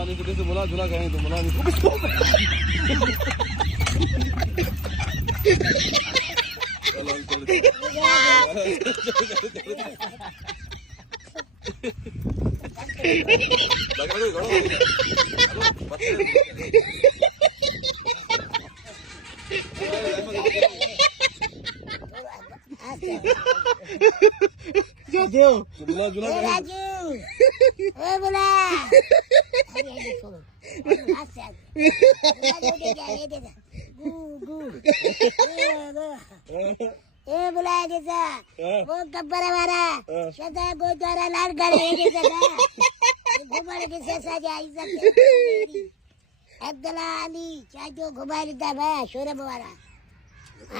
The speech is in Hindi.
मुलानी को जैसे बोला झूला गए तो मुलानी को झूला झूला राजू ओ बोला अरे ये छोड़ो हाथ से गु गु ए बोला जैसा वो गब्बर हमारा सदा गोदारा लाल गले जैसा था घुमाने के साथ जाई सकते अब्दुल्ला अली क्या जो घुमा लेता है शोरब वाला